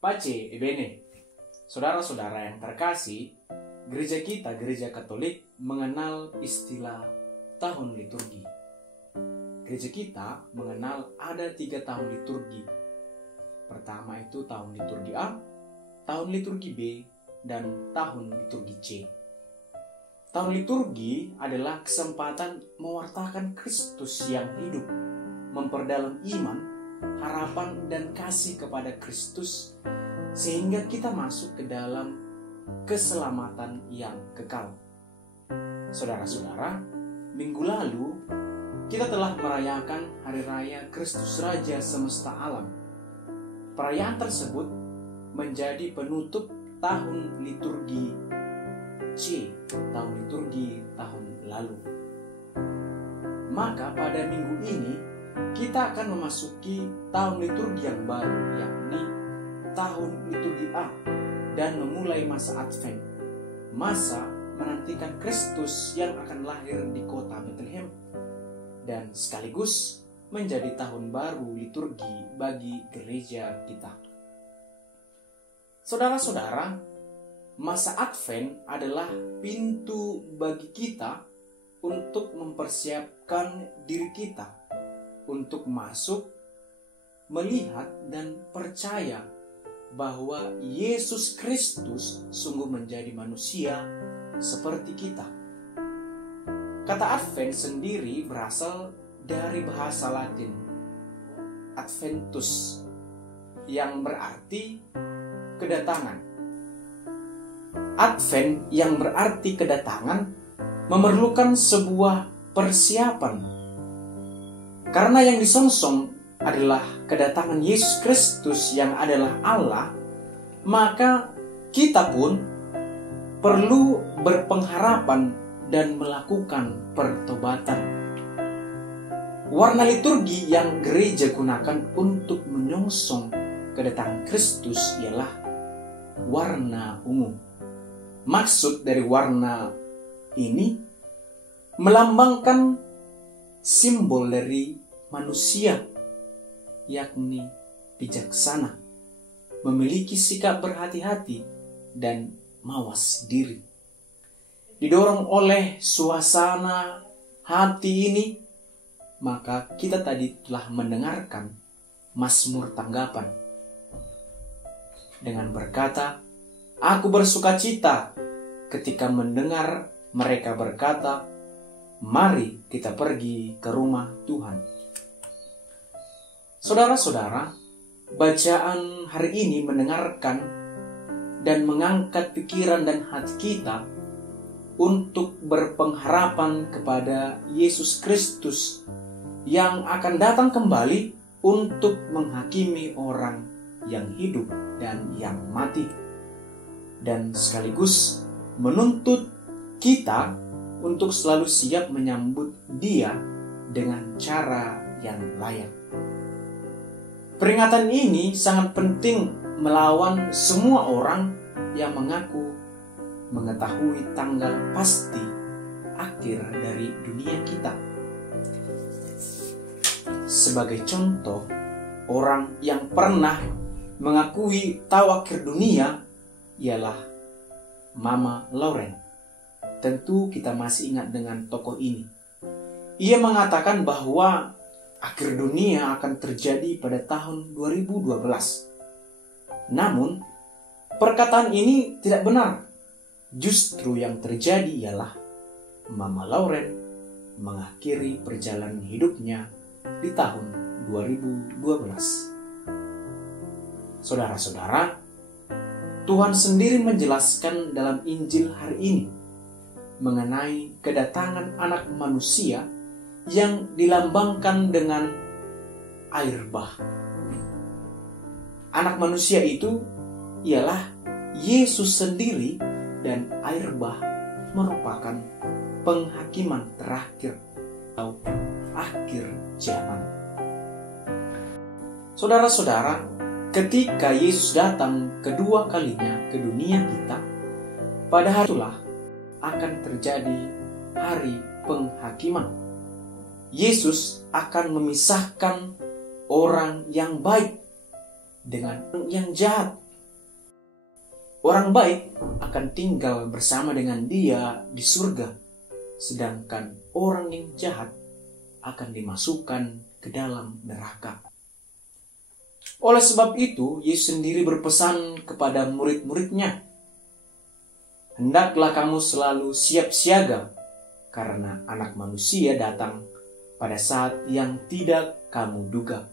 Pace e bene, saudara-saudara yang terkasih, gereja kita, gereja Katolik, mengenal istilah tahun liturgi. Gereja kita mengenal ada 3 tahun liturgi. Pertama itu tahun liturgi A, tahun liturgi B, dan tahun liturgi C. Tahun liturgi adalah kesempatan mewartakan Kristus yang hidup, memperdalam iman, harapan dan kasih kepada Kristus, sehingga kita masuk ke dalam keselamatan yang kekal. Saudara-saudara, minggu lalu kita telah merayakan Hari Raya Kristus Raja Semesta Alam. Perayaan tersebut menjadi penutup tahun liturgi C, tahun liturgi tahun lalu. Maka pada minggu ini kita akan memasuki tahun liturgi yang baru, yakni tahun liturgi A, dan memulai masa Advent, masa menantikan Kristus yang akan lahir di kota Bethlehem, dan sekaligus menjadi tahun baru liturgi bagi gereja kita. Saudara-saudara, masa Advent adalah pintu bagi kita untuk mempersiapkan diri kita untuk masuk, melihat dan percaya bahwa Yesus Kristus sungguh menjadi manusia seperti kita. Kata Advent sendiri berasal dari bahasa Latin Adventus, yang berarti kedatangan. Advent yang berarti kedatangan memerlukan sebuah persiapan, karena yang disongsong adalah kedatangan Yesus Kristus yang adalah Allah. Maka kita pun perlu berpengharapan dan melakukan pertobatan. Warna liturgi yang gereja gunakan untuk menyongsong kedatangan Kristus ialah warna ungu. Maksud dari warna ini melambangkan simbol dari manusia, yakni bijaksana, memiliki sikap berhati-hati dan mawas diri. Didorong oleh suasana hati ini, maka kita tadi telah mendengarkan Mazmur tanggapan dengan berkata, "Aku bersukacita ketika mendengar mereka berkata, mari kita pergi ke rumah Tuhan." Saudara-saudara, bacaan hari ini mendengarkan dan mengangkat pikiran dan hati kita untuk berpengharapan kepada Yesus Kristus yang akan datang kembali untuk menghakimi orang yang hidup dan yang mati, dan sekaligus menuntut kita untuk selalu siap menyambut Dia dengan cara yang layak. Peringatan ini sangat penting melawan semua orang yang mengaku mengetahui tanggal pasti akhir dari dunia kita. Sebagai contoh, orang yang pernah mengakui tahu akhir dunia ialah Mama Lauren. Tentu kita masih ingat dengan tokoh ini. Ia mengatakan bahwa akhir dunia akan terjadi pada tahun 2012. Namun, perkataan ini tidak benar. Justru yang terjadi ialah Mama Lauren mengakhiri perjalanan hidupnya di tahun 2012. Saudara-saudara, Tuhan sendiri menjelaskan dalam Injil hari ini mengenai kedatangan Anak Manusia yang dilambangkan dengan air bah. Anak manusia itu ialah Yesus sendiri, dan air bah merupakan penghakiman terakhir atau akhir zaman. Saudara-saudara, ketika Yesus datang kedua kalinya ke dunia kita, pada hari itulah akan terjadi hari penghakiman. Yesus akan memisahkan orang yang baik dengan yang jahat, Orang baik akan tinggal bersama dengan Dia di surga, sedangkan orang yang jahat akan dimasukkan ke dalam neraka. Oleh sebab itu, Yesus sendiri berpesan kepada murid-muridnya, "Hendaklah kamu selalu siap siaga, karena Anak Manusia datang pada saat yang tidak kamu duga."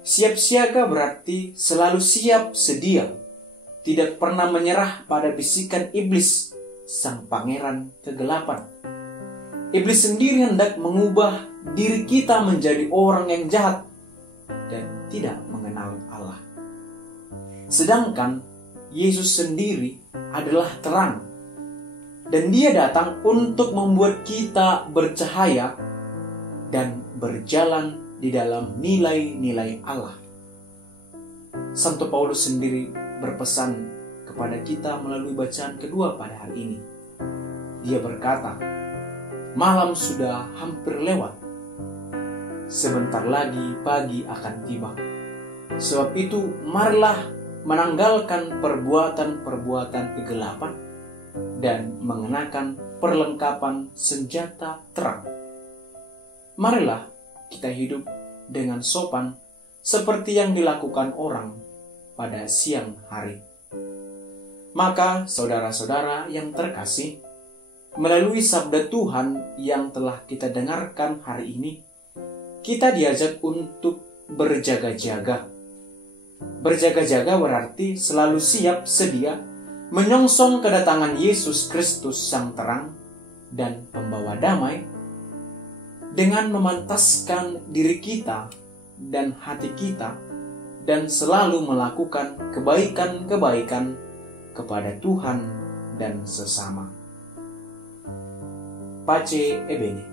Siap siaga berarti selalu siap sedia, tidak pernah menyerah pada bisikan iblis, sang pangeran kegelapan. Iblis sendiri hendak mengubah diri kita menjadi orang yang jahat dan tidak mengenal Allah. Sedangkan Yesus sendiri adalah terang, dan Dia datang untuk membuat kita bercahaya dan berjalan di dalam nilai-nilai Allah. Santo Paulus sendiri berpesan kepada kita melalui bacaan kedua pada hari ini. Dia berkata, "Malam sudah hampir lewat, sebentar lagi pagi akan tiba. Sebab itu marilah menanggalkan perbuatan-perbuatan kegelapan dan mengenakan perlengkapan senjata terang. Marilah kita hidup dengan sopan seperti yang dilakukan orang pada siang hari." Maka saudara-saudara yang terkasih, melalui sabda Tuhan yang telah kita dengarkan hari ini, kita diajak untuk berjaga-jaga. Berjaga-jaga berarti selalu siap sedia menyongsong kedatangan Yesus Kristus Sang Terang dan Pembawa Damai, dengan memantaskan diri kita dan hati kita dan selalu melakukan kebaikan-kebaikan kepada Tuhan dan sesama. Pace e bene.